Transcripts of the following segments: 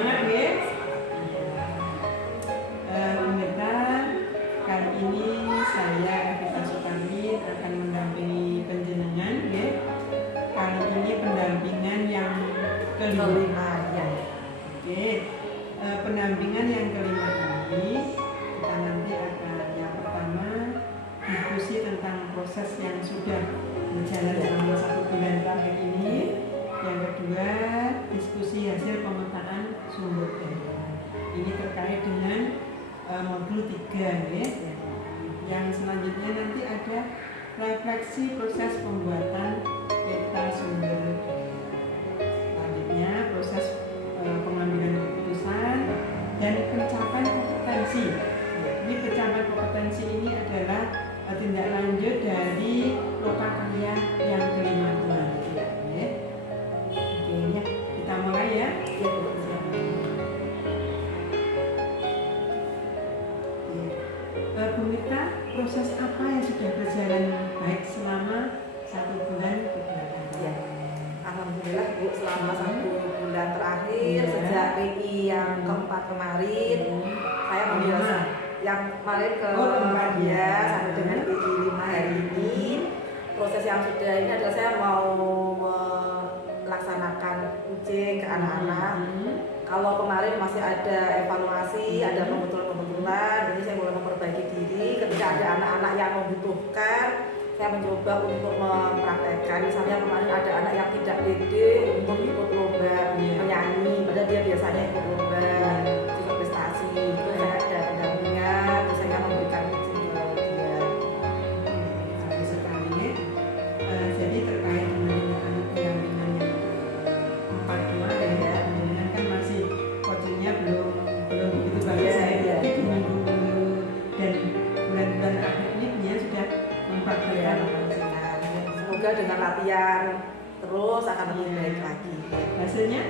Semangat ya. Pemirsa, kali ini saya Evita Supardi akan mendampingi penjenengan ya. Kali ini pendampingan yang kelima ya. Oke. Pendampingan yang kelima ini kita nanti akan yang pertama diskusi tentang proses yang sudah berjalan selama 1 bulan terakhir ini. Yang kedua, diskusi hasil pemetaan sumber daya. Ini terkait dengan modul 3 ya. Yang selanjutnya nanti ada refleksi proses pembuatan peta sumber daya. Selanjutnya proses pengambilan keputusan dan pencapaian kompetensi. Ini pencapaian kompetensi ini adalah tindak lanjut dari lokakarya yang kelima itu ya. Oke, kita mulai ya. Bu Mita, proses apa yang sudah berjalan baik selama 1 bulan kebelakang? Ya, alhamdulillah Bu, selama 1 bulan terakhir sejak PI yang keempat kemarin saya membiasa yang kemarin ke dia sampai dengan PI 5 hari ini. Proses yang sudah ini adalah saya mau melaksanakan uji ke anak-anak. Kalau kemarin masih ada evaluasi, ada pembetulan-pembetulan, jadi saya mulai memperbaiki diri. Ketika ada anak-anak yang membutuhkan, saya mencoba untuk mempraktekkan. Misalnya kemarin ada anak yang tidak pede untuk ikut lomba menyanyi, padahal dia biasanya ikut lomba ikut prestasi. Itu saya ada pendampingan, terus saya memberikan izin ke dia. Sampai sekali ya. Jadi terkait dengan pendampingan yang 4 kemarin ya, pendampingan kan masih coachingnya belum begitu bagus ya. Jadi minggu-minggu dan bulan-bulan akhir ini dia sudah mempraktikkan. Semoga dengan latihan terus akan lebih baik lagi. Hasilnya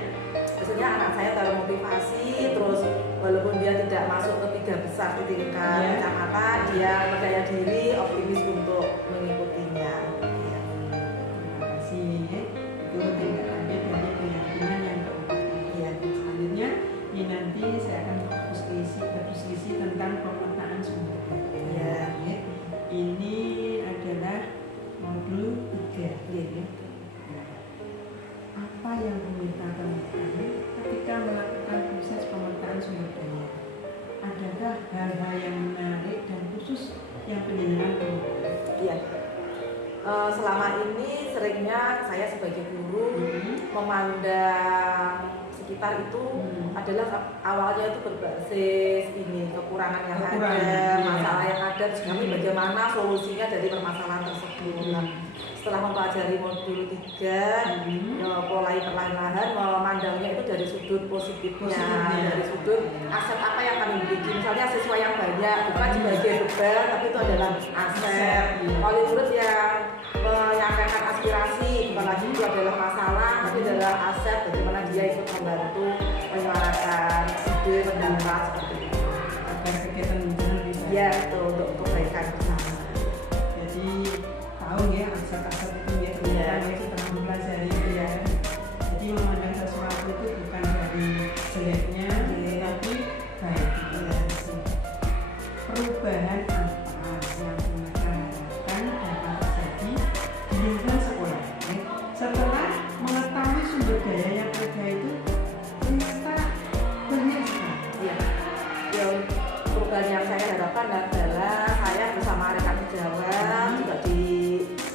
anak saya termotivasi, terus walaupun dia tidak masuk ke 3 besar di tingkat kecamatan, dia percaya diri, optimis untuk mengikutinya. Terima kasih. Itu tindak lanjut dari pendampingan yang keempat. Selanjutnya ini nanti saya akan berdiskusi tentang pemetaan sumber daya. Ini adalah modul 3. Apa yang pemerintah temukan ketika melakukan proses pemetaan sumber daya? Adakah hal-hal yang menarik dan khusus yang penjenengan temukan? Iya. Selama ini seringnya saya sebagai guru memandang sekitar itu adalah awalnya itu berbasis ini kekurangan yang ada, masalah yang ada, tapi bagaimana solusinya dari permasalahan tersebut. Nah, setelah mempelajari modul 3, mulai perlahan-lahan memandangnya itu dari sudut positifnya, dari sudut aset apa yang kami miliki. Misalnya siswa yang banyak bukan sebagai beban, tapi itu adalah aset. Wali murid yang menyampaikan aspirasi bukan lagi itu adalah masalah, tapi adalah aset. Bagaimana dia ikut membantu menyuarakan ide pendapat seperti itu. Agar kegiatan menjelang lebih baik. Ya, betul, untuk kebaikan bersama. Jadi tahu ya aset-aset itu ya ternyata setelah mempelajari itu ya. Jadi memandang sesuatu itu bukan dari jeleknya, tapi baiknya. Perubahan apa yang mereka harapkan dapat terjadi di lingkungan sekolah ya? Setelah mengetahui sumber daya yang ada itu ternyata banyak sekali. Ya, perubahan yang saya harapkan adalah saya bersama rekan sejawat juga di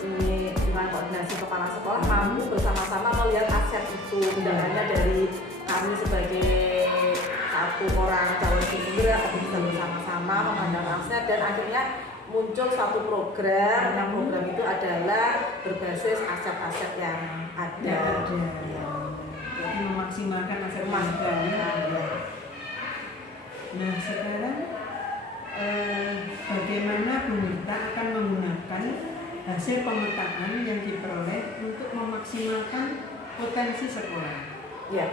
ini dengan koordinasi kepala sekolah mampu bersama-sama melihat aset itu, tidak hanya dari kami sebagai satu orang calon siswa, tapi bisa bersama-sama memandang aset dan akhirnya muncul satu program. Yang program itu adalah berbasis aset-aset yang ada. Jadi memaksimalkan aset yang ada. Nah sekarang bagaimana pemerintah akan menggunakan hasil pemetaan yang diperoleh untuk memaksimalkan potensi sekolah? Ya,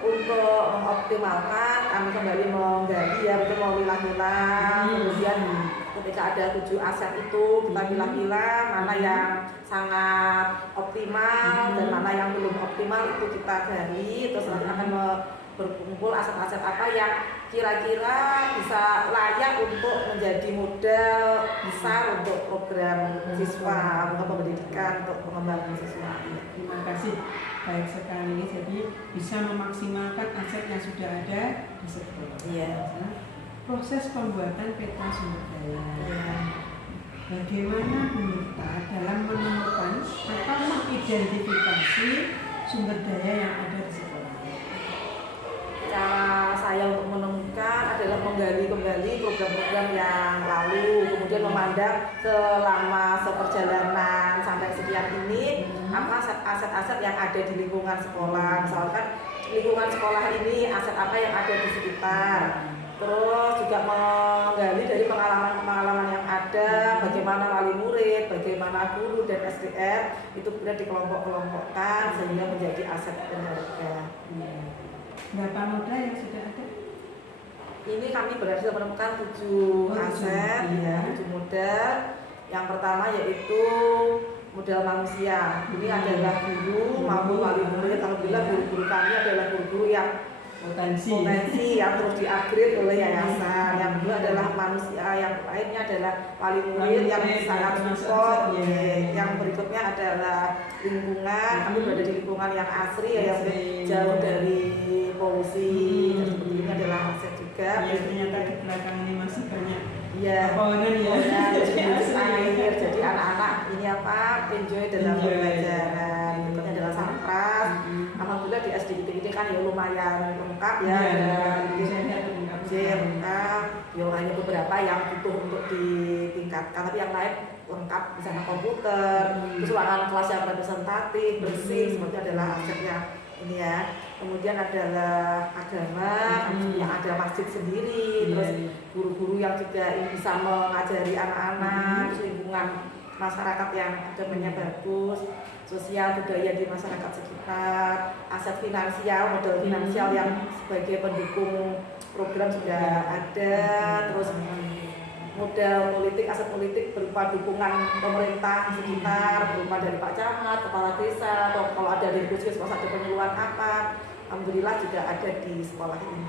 untuk mengoptimalkan kami kembali menggali ya, untuk memilah-milah. Kemudian ketika ada 7 aset itu kita milah-milah mana yang sangat optimal dan mana yang belum optimal, itu kita gali. Terus nanti akan berkumpul aset-aset apa yang kira-kira bisa layak untuk menjadi modal besar untuk program siswa, untuk pendidikan, untuk pengembangan siswa. Terima kasih. Baik sekali, jadi bisa memaksimalkan aset yang sudah ada di sekolah. Iya. Proses pembuatan peta sumber daya. Iya. Bagaimana Bu Mirta dalam menemukan atau mengidentifikasi sumber daya yang ada di sekolah? Cara saya untuk menemukan adalah menggali kembali program-program yang lalu, kemudian memandang selama seperjalanan sampai sekian ini apa aset-aset yang ada di lingkungan sekolah. Misalkan lingkungan sekolah ini aset apa yang ada di sekitar. Terus juga menggali dari pengalaman-pengalaman yang ada, bagaimana wali murid, bagaimana guru dan SDM itu kemudian dikelompok-kelompokkan sehingga menjadi aset berharga. Berapa modal yang sudah ada? Ini kami berhasil menemukan 7 aset, ya, 7 modal. Yang pertama yaitu modal manusia. Ini adalah guru maupun wali murid. Alhamdulillah guru-guru kami adalah guru-guru yang potensi yang terus di-upgrade oleh yayasan. Yang kedua adalah manusia, yang lainnya adalah wali murid yang sangat support. Yang berikutnya adalah lingkungan. Kami berada di lingkungan yang asri, yang jauh dari polusi. Seperti ini adalah aset juga. Ya, ternyata di belakang ini masih banyak. Iya. Pohon ya. Air. Jadi anak-anak ini apa? Enjoy dalam pembelajaran. Berikutnya adalah sampras. Alhamdulillah di SD ini kan ya lumayan lengkap ya. Ya hanya beberapa yang butuh untuk ditingkatkan, tapi yang lain lengkap, misalnya komputer, terus ruangan kelas yang representatif, bersih, seperti adalah asetnya ini ya. Kemudian adalah agama, yang ada masjid sendiri, terus guru-guru yang juga bisa mengajari anak-anak, terus lingkungan masyarakat yang agamanya bagus, sosial budaya di masyarakat sekitar, aset finansial, modal finansial yang sebagai pendukung program sudah ada, terus modal politik, aset politik berupa dukungan pemerintah sekitar, berupa dari Pak Camat, Kepala Desa, atau kalau ada dari puskesmas ada penyuluhan apa, alhamdulillah juga ada di sekolah ini.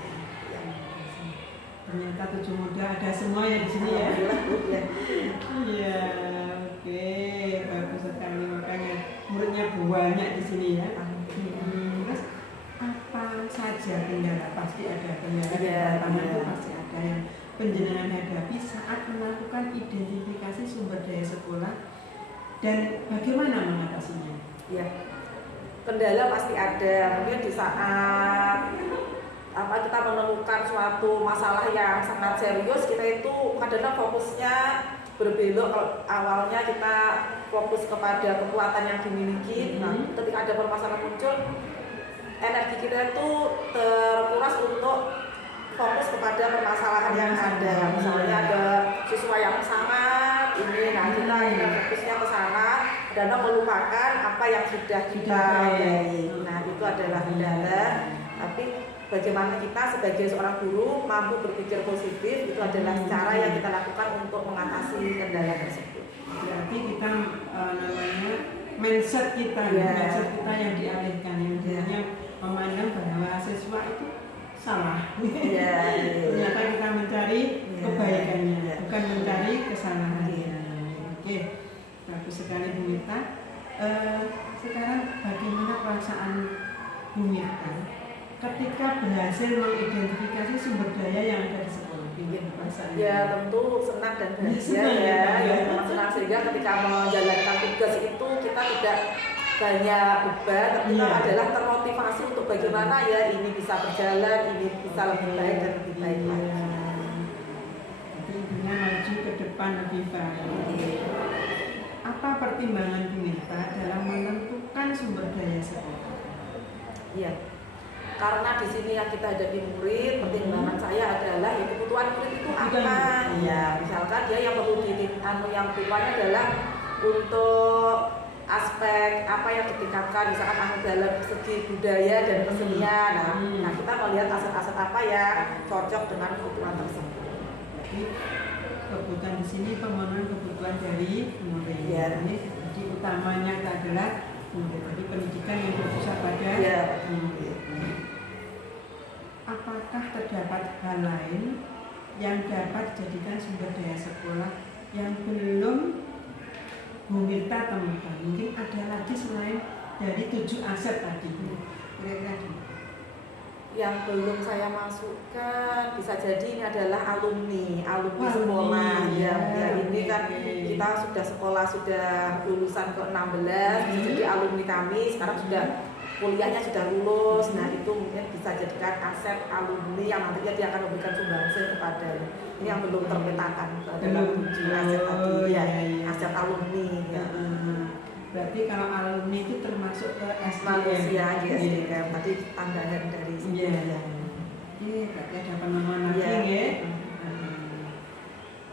Ternyata 7 modal ada semua ya di sini ya. Iya, oke, bagus sekali, makanya muridnya banyak di sini ya. Terus apa saja kendala? Pasti ada kendala, itu pasti ada yang penjenengan hadapi saat melakukan identifikasi sumber daya sekolah dan bagaimana mengatasinya? Ya, kendala pasti ada. Mungkin di saat kita menemukan suatu masalah yang sangat serius, kita itu kadang-kadang fokusnya berbelok. Kalau awalnya kita fokus kepada kekuatan yang dimiliki, ketika ada permasalahan muncul, energi kita itu terkuras untuk fokus kepada permasalahan yang ada. Misalnya ada siswa yang sangat ini, nah kita fokusnya ke sana dan melupakan apa yang sudah kita baik. Nah itu adalah kendala. Tapi bagaimana kita sebagai seorang guru mampu berpikir positif, itu adalah cara yang kita lakukan untuk mengatasi kendala tersebut. Berarti kita namanya mindset kita yang dialihkan, yang memandang bahwa siswa itu salah. Ternyata kita mencari kebaikannya, bukan mencari kesalahannya. Oke, bagus sekali Bu Mirta. Sekarang bagaimana perasaan Bu Mirta ketika berhasil mengidentifikasi sumber daya yang ada di sekolah? Ya tentu senang dan bahagia ya. Senang sehingga ketika menjalankan tugas itu kita tidak banyak beban, tapi adalah termotivasi untuk bagaimana ya ini bisa berjalan, ini bisa lebih baik dan lebih baik lagi. Jadi intinya maju ke depan lebih baik. Apa pertimbangan Bu Mirta dalam menentukan sumber daya sekolah? Iya, karena di sini yang kita hadapi murid, pertimbangan saya adalah ya, kebutuhan murid itu apa? Ya, misalkan dia yang perlu yang tujuannya adalah untuk aspek apa yang ditingkatkan, misalkan dalam segi budaya dan kesenian. Nah kita melihat aset-aset apa yang cocok dengan kebutuhan tersebut. Jadi kebutuhan di sini pemenuhan kebutuhan dari murid. Ya. Jadi utamanya adalah murid. Jadi pendidikan yang berpusat pada murid. Apakah terdapat hal lain yang dapat dijadikan sumber daya sekolah yang belum Bu Mirta temukan? Mungkin ada lagi selain dari 7 aset tadi. Kira-kira yang belum saya masukkan bisa jadi ini adalah alumni sekolah ya ini kan kita sudah sekolah sudah lulusan ke-16 bisa jadi alumni kami sekarang sudah kuliahnya sudah lulus. Nah itu mungkin bisa jadikan aset alumni yang nantinya dia akan memberikan sumbangsih kepada ini yang belum terpetakan dalam 7 aset tadi ya aset alumni ya. Berarti kalau alumni itu termasuk ke manusia SDM tadi tambahan dari ya. Berarti ada penemuan lagi ya.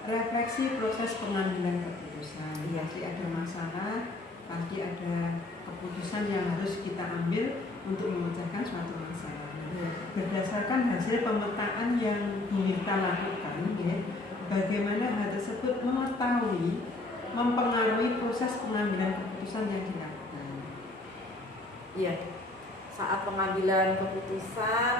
Refleksi proses pengambilan keputusan. Pasti ada masalah, pasti ada keputusan yang harus kita ambil untuk memecahkan suatu masalah. Berdasarkan hasil pemetaan yang kita lakukan, bagaimana hal tersebut mempengaruhi proses pengambilan keputusan yang dilakukan. Iya, saat pengambilan keputusan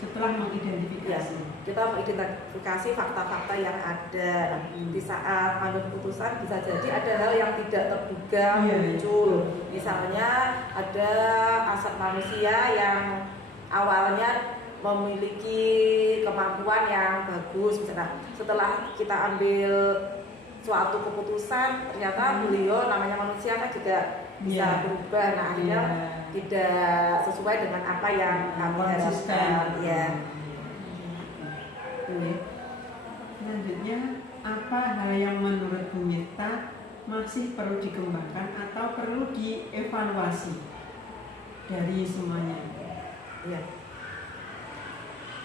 setelah mengidentifikasi, kita mengidentifikasi fakta-fakta yang ada. Di saat mengambil keputusan bisa jadi ada hal yang tidak terduga muncul. Misalnya ada aset manusia yang awalnya memiliki kemampuan yang bagus, misalnya setelah kita ambil suatu keputusan ternyata beliau namanya manusia kan juga bisa berubah, nah akhirnya tidak sesuai dengan apa yang kami harapkan ya. Selanjutnya, apa hal yang menurut Bu Mirta masih perlu dikembangkan atau perlu dievaluasi dari semuanya? Ya.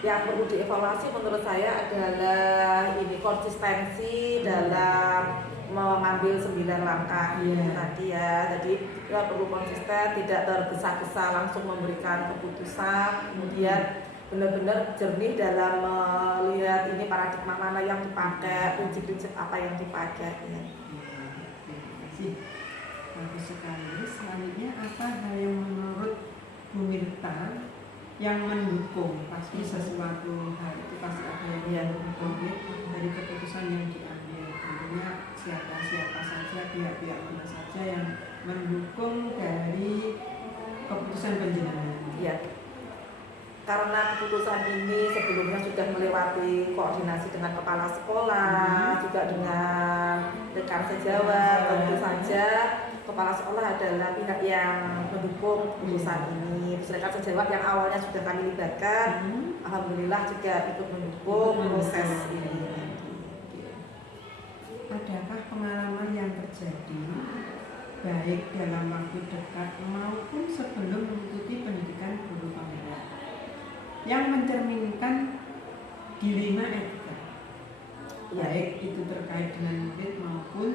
Yang perlu dievaluasi menurut saya adalah ini konsistensi dalam mengambil 9 langkah tadi ya. Jadi kita perlu konsisten, tidak tergesa-gesa langsung memberikan keputusan, kemudian benar-benar jernih dalam melihat ini paradigma mana yang dipakai, prinsip-prinsip apa yang dipakai ya. Bagus sekali. Selanjutnya, apa hal yang menurut Bu Mirta yang mendukung? Pasti sesuatu hal itu pasti ada yang mendukung dari keputusan yang diambil. Tentunya siapa saja, pihak-pihak mana saja yang mendukung dari keputusan penjenengan. Ya. Karena keputusan ini sebelumnya sudah melewati koordinasi dengan kepala sekolah, juga dengan rekan sejawat, tentu saja kepala sekolah adalah pihak yang mendukung keputusan ini. Rekan sejawat yang awalnya sudah kami libatkan, alhamdulillah juga ikut mendukung proses ini. Adakah pengalaman yang terjadi baik dalam waktu dekat maupun sebelum mengikuti pendidikan guru pembela yang mencerminkan dilema etika, baik itu terkait dengan murid maupun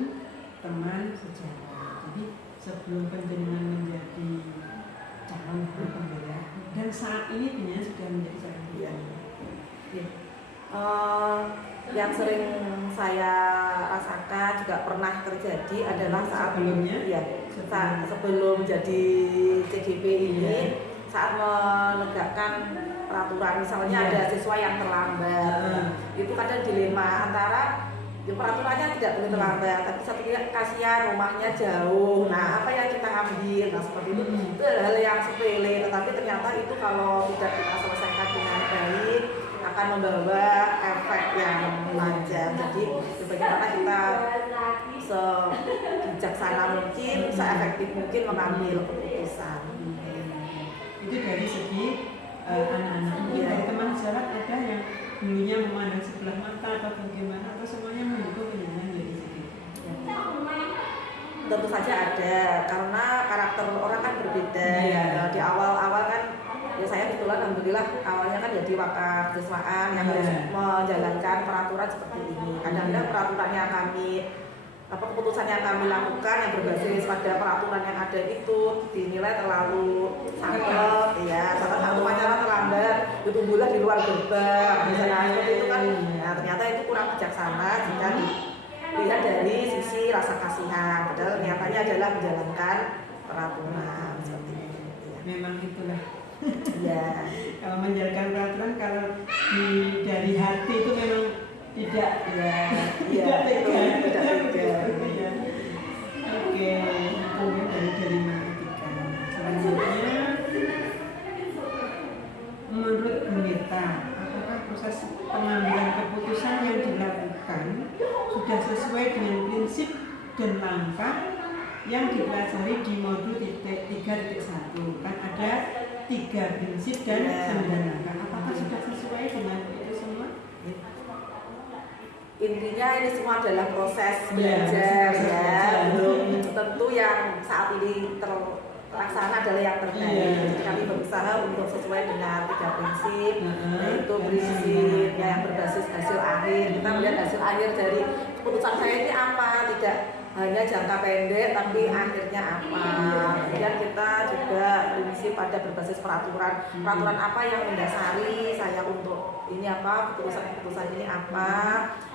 teman sejawat? Jadi sebelum penjenengan menjadi calon guru pembela dan saat ini penjenengan sudah menjadi calon guru pembela. Yang sering saya rasakan juga pernah terjadi adalah saat sebelum jadi CGP ini, saat menegakkan peraturan, misalnya ada siswa yang terlambat, itu kadang dilema antara peraturannya tidak boleh terlambat, tapi satu kasihan rumahnya jauh. Nah, apa yang kita ambil? Nah, seperti itu hal yang sepele, tetapi ternyata itu kalau tidak kita selesaikan dengan baik akan membawa efek yang panjang. Jadi bagaimana kita sebijaksana mungkin, seefektif mungkin mengambil keputusan. Itu dari segi anak-anak. Mungkin dari teman sejawat ada yang dulunya memandang sebelah mata atau bagaimana, atau semuanya mendukung penjenengan dari segi? Tentu saja ada, karena karakter orang kan berbeda. Di awal-awal kan ya saya kebetulan alhamdulillah awalnya kan jadi wakaf siswaan yang harus menjalankan peraturan seperti ini. Kadang-kadang peraturannya kami keputusan yang kami lakukan yang berbasis pada peraturan yang ada itu dinilai terlalu sangat, ya salah satu pacaran terlambat, tumbuhlah di luar gerbang, misalnya seperti itu kan, nah ternyata itu kurang bijaksana jika dilihat dari sisi rasa kasihan, padahal nyatanya adalah menjalankan peraturan seperti itu. Ya. Memang itulah. Ya. Kalau menjalankan peraturan, kalau dari hati itu memang tidak tega. Oke, kemudian dari matematika. Selanjutnya, menurut Bu Nita, apakah proses pengambilan keputusan yang dilakukan sudah sesuai dengan prinsip dan langkah yang dipelajari di modul 3.1? Kan ada 3 prinsip dan 9 langkah. Apakah sudah sesuai dengan itu semua? Intinya ini semua adalah proses belajar ya, belum tentu yang saat ini terlaksana adalah yang terbaik. Jadi kami berusaha untuk sesuai dengan 3 prinsip, yaitu prinsip yang berbasis hasil akhir. Kita melihat hasil akhir dari keputusan saya ini apa, tidak hanya jangka pendek tapi akhirnya apa. Kemudian kita juga prinsip pada berbasis peraturan apa yang mendasari saya untuk ini apa, keputusan ini apa.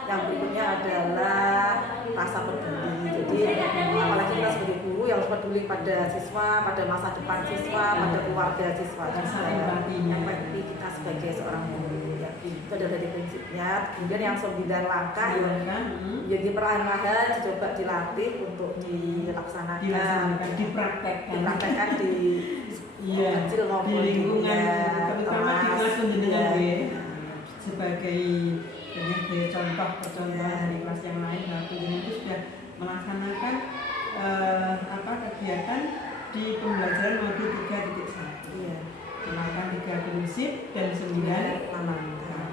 Yang berikutnya adalah rasa peduli. Jadi apalagi kita sebagai guru yang harus peduli pada siswa, pada masa depan siswa, pada keluarga siswa juga. Empati kita sebagai seorang guru ya. Itu adalah dari prinsipnya. Kemudian yang 9 langkah jadi perlahan-lahan dicoba dilatih untuk dilaksanakan, dipraktekkan di kecil maupun di lingkungan, terutama di kelas pendidikan sebagai contoh dari kelas yang lain. Pendidikan itu sudah melaksanakan kegiatan di pembelajaran modul 3.1. Melakukan 3 prinsip dan 9 langkah.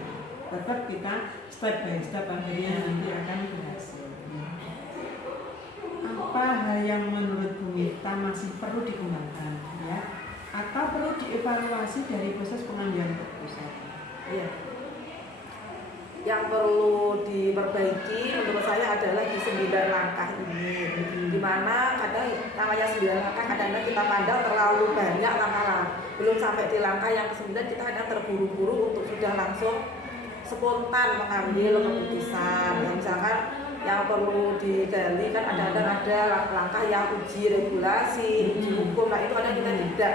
Tetap kita step by step akhirnya nanti akan berhasil. Apa hal yang menurut Bu Mita masih perlu dikembangkan, ya? Atau perlu dievaluasi dari proses pengambilan keputusan? Iya. Yang perlu diperbaiki menurut saya adalah di 9 langkah ini, dimana kadang namanya 9 langkah kadang-kadang kita pandang terlalu banyak langkah, belum sampai di langkah yang ke-9 kita kadang terburu-buru untuk sudah langsung spontan mengambil keputusan. Misalkan yang perlu digali kan ada langkah yang uji regulasi, uji hukum, nah itu kadang kita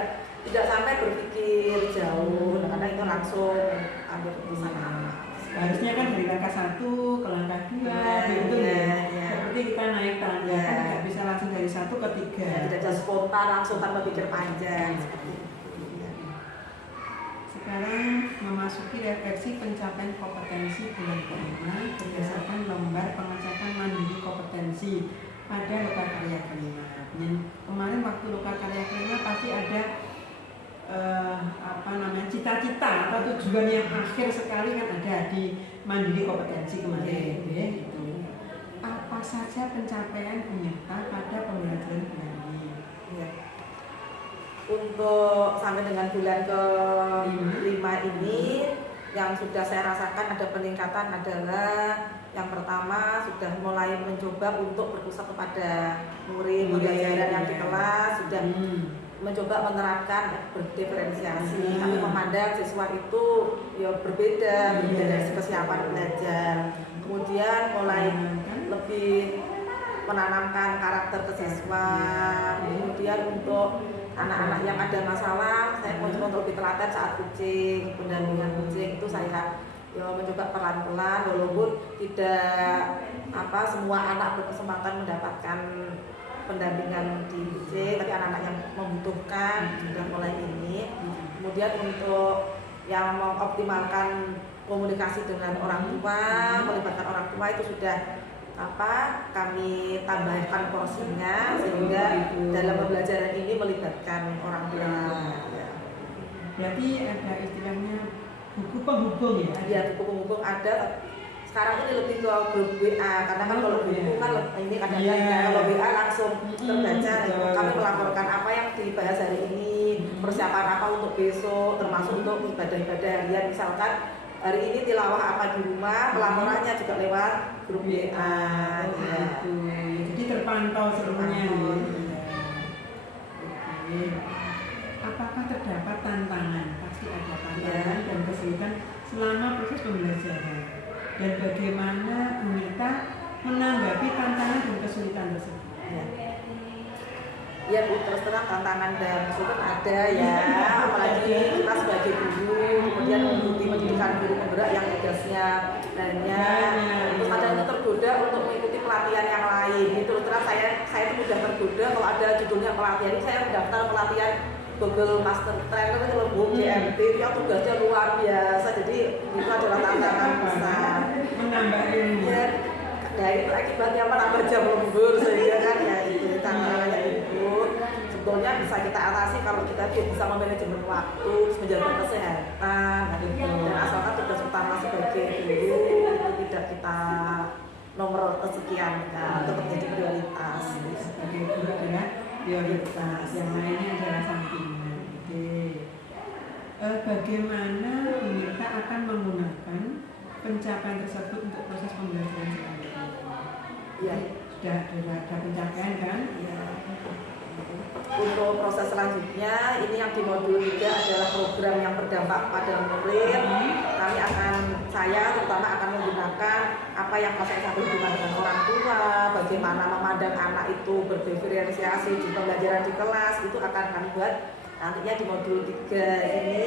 tidak sampai berpikir jauh, kadang itu langsung ambil keputusan apa. Harusnya kan dari langkah 1 ke langkah 2, begitu ya. Seperti kita naik tangga kan tidak bisa langsung dari 1 ke 3. Tidak bisa spontan langsung tanpa pikir panjang. Sekarang memasuki refleksi pencapaian kompetensi bulan kelima berdasarkan lembar pengecekan mandiri kompetensi pada lokakarya kelima. Kemarin waktu lokakarya kelima pasti ada cita-cita atau tujuan yang akhir sekali kan ada di mandiri kompetensi kemarin, gitu. Apa saja pencapaian Bu Nita pada pembelajaran bulan ini? Ya. Untuk sampai dengan bulan ke-5 ini yang sudah saya rasakan ada peningkatan adalah yang pertama sudah mulai mencoba untuk berpusat kepada murid pembelajaran yang di kelas, sudah mencoba menerapkan berdiferensiasi. Kami memandang siswa itu ya berbeda dari kesiapan belajar. Kemudian mulai lebih menanamkan karakter ke siswa. Kemudian untuk anak-anak yang ada masalah, saya mencoba lebih telaten saat coaching, pendampingan coaching itu saya mencoba pelan-pelan, walaupun tidak semua anak berkesempatan mendapatkan pendampingan di coaching, tapi anak-anak yang membutuhkan sudah mulai ini. Kemudian untuk yang mengoptimalkan komunikasi dengan orang tua, melibatkan orang tua itu sudah kami tambahkan porsinya sehingga dalam pembelajaran ini melibatkan orang tua. Berarti ada istilahnya buku penghubung ya? Iya, buku penghubung ada. Sekarang ini lebih ke grup WA, karena kan kalau buku kan ini kadang-kadang kalau WA langsung terbaca. Kami melaporkan apa yang dibahas hari ini, persiapan apa untuk besok, termasuk untuk ibadah-ibadah harian. Misalkan hari ini tilawah apa di rumah, pelaporannya juga lewat grup WA. terpantau seluruhnya. Terpantau. Ya. Oke. Apakah terdapat tantangan? Pasti ada tantangan dan kesulitan selama proses pembelajaran. Dan bagaimana Bu Mirta menanggapi tantangan dan kesulitan tersebut? Ya Bu, terus terang tantangan dan kesulitan ada ya, apalagi kita sebagai guru, kemudian mengikuti pendidikan guru penggerak yang tugasnya banyak, terus kadang itu tergoda untuk mengikuti pelatihan yang lain. Terus terang saya itu mudah tergoda kalau ada judulnya pelatihan, ini saya mendaftar pelatihan Google Master Trainer itu loh Bu, GMT, itu yang tugasnya luar biasa, jadi itu adalah tantangan besar. Menambah ilmu. Ya, nah itu akibatnya menambah jam lembur sehingga kan ya itu tantangannya itu sebetulnya bisa kita atasi kalau kita bisa memanajemen waktu, menjaga kesehatan, dan asalkan tugas utama sebagai guru itu tidak kita nomor kesekian, tetap menjadi prioritas. Sebagai guru adalah prioritas, yang lainnya adalah sampingan. Oke. Bagaimana Bu Mirta akan menggunakan pencapaian tersebut untuk proses pembelajaran selanjutnya? Ya. Sudah ada pencapaian kan? Ya. Untuk proses selanjutnya, ini yang di modul 3 adalah program yang berdampak pada murid. Saya terutama akan menggunakan apa yang saya satu hubungan dengan orang tua, bagaimana memandang anak itu berdiferensiasi di pembelajaran di kelas, itu akan kami buat nantinya di modul 3 ini.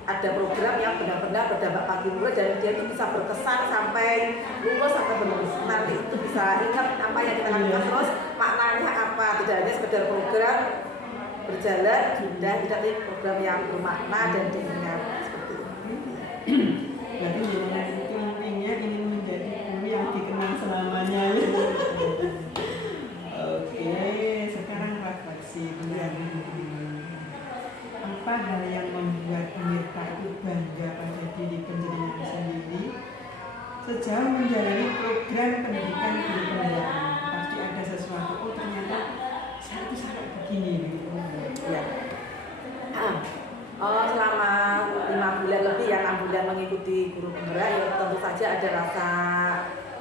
Ada program yang benar-benar berdampak bagi murid dan dia itu bisa berkesan sampai lulus, sampai berlulus. Nanti itu bisa ingat apa yang kita lakukan, terus maknanya apa, tidak hanya sekedar program berjalan, tidak program yang bermakna dan diingat seperti itu. Berarti jenengan itu intinya ingin menjadi guru yang dikenang selamanya. Oke, sekarang refleksi. Apa hal yang membuat Bu Mirta itu bangga pada diri penjenengan sendiri sejauh menjalani program pendidikan guru pembelajaran? Pasti ada sesuatu, oh ternyata saya itu sampai begini gitu. Ya. Selama 5 bulan lebih ya, 6 bulan mengikuti guru penggerak, ya tentu saja ada rasa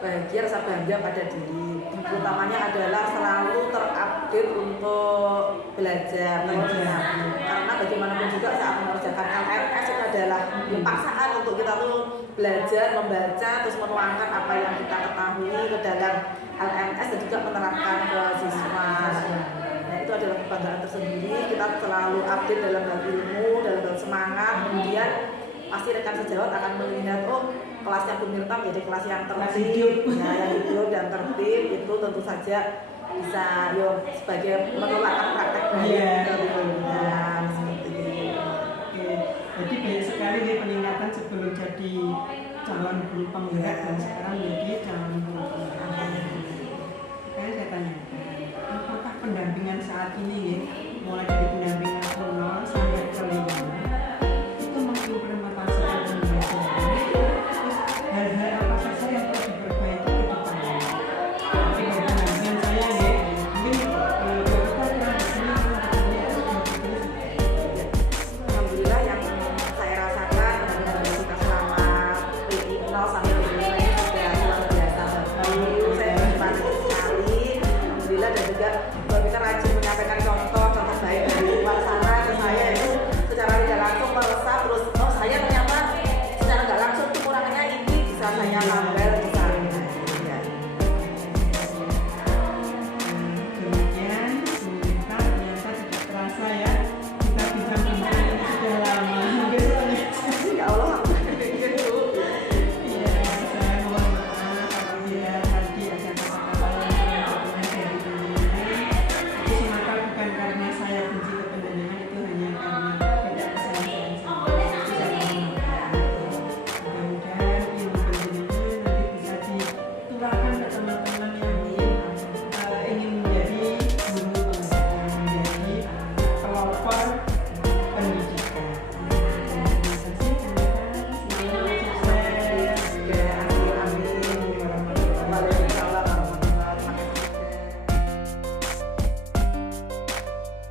bahagia, rasa bangga pada diri. Terutamanya adalah selalu terupdate untuk belajar. Karena bagaimanapun juga saat mengerjakan LMS itu adalah paksaan untuk kita tuh belajar, membaca, terus menuangkan apa yang kita ketahui ke dalam LMS dan juga menerapkan ke siswa. Nah itu adalah kebanggaan tersendiri. Kita selalu update dalam hal ilmu, dalam hal semangat. Kemudian pasti rekan sejawat akan melihat, oh kelasnya Bu Mirta menjadi kelas yang tertib, nah yang hidup dan tertib itu tentu saja bisa sebagai menolakkan praktek baik kemudian seperti itu. Oke, jadi banyak sekali nih peningkatan sebelum jadi calon guru penggerak dan sekarang menjadi calon guru penggerak. Sekarang saya tanyakan, apakah pendampingan saat ini mulai dari pendampingan 0 sampai